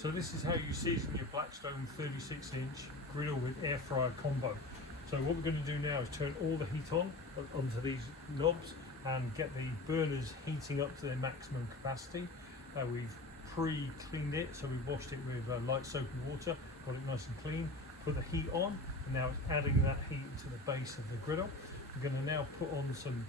So this is how you season your Blackstone 36-inch griddle with air fryer combo. So what we're going to do now is turn all the heat on onto these knobs and get the burners heating up to their maximum capacity. We've pre-cleaned it, so we washed it with light soap and water, got it nice and clean, put the heat on, and now it's adding that heat to the base of the griddle. We're going to now put on some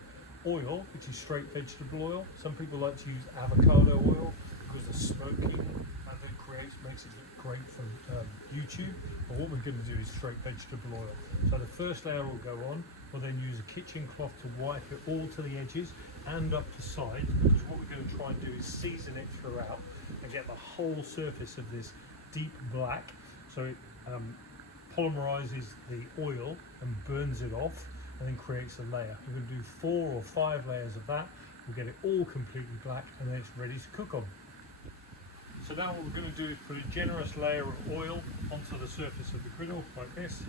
oil, which is straight vegetable oil. Some people like to use avocado oil because the smoking and it makes it look great for YouTube. But what we're going to do is straight vegetable oil. So the first layer will go on. We'll then use a kitchen cloth to wipe it all to the edges and up the sides, because what we're going to try and do is season it throughout and get the whole surface of this deep black, so it polymerizes the oil and burns it off and then creates a layer. We're going to do 4 or 5 layers of that. We'll get it all completely black and then it's ready to cook on. So now what we're going to do is put a generous layer of oil onto the surface of the griddle like this,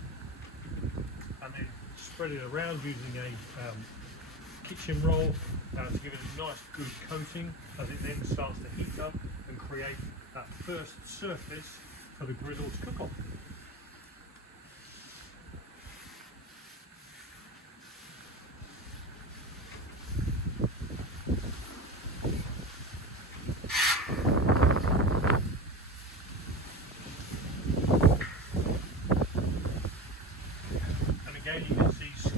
and then spread it around using a kitchen roll to give it a nice good coating as it then starts to heat up and create that first surface for the griddle to cook on. And again, you can see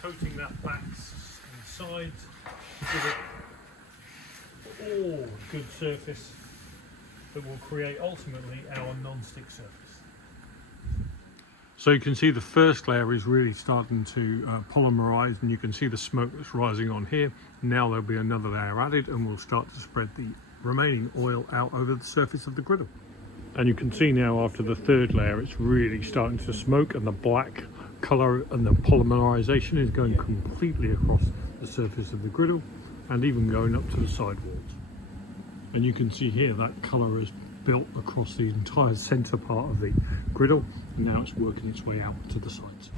coating that back and sides to give it all good surface that will create ultimately our non-stick surface. So you can see the first layer is really starting to polymerize, and you can see the smoke that's rising on here. Now there'll be another layer added and we'll start to spread the remaining oil out over the surface of the griddle. And you can see now after the third layer it's really starting to smoke, and the black colour and the polymerization is going completely across the surface of the griddle and even going up to the side walls. And you can see here that colour is built across the entire centre part of the griddle, and now it's working its way out to the sides.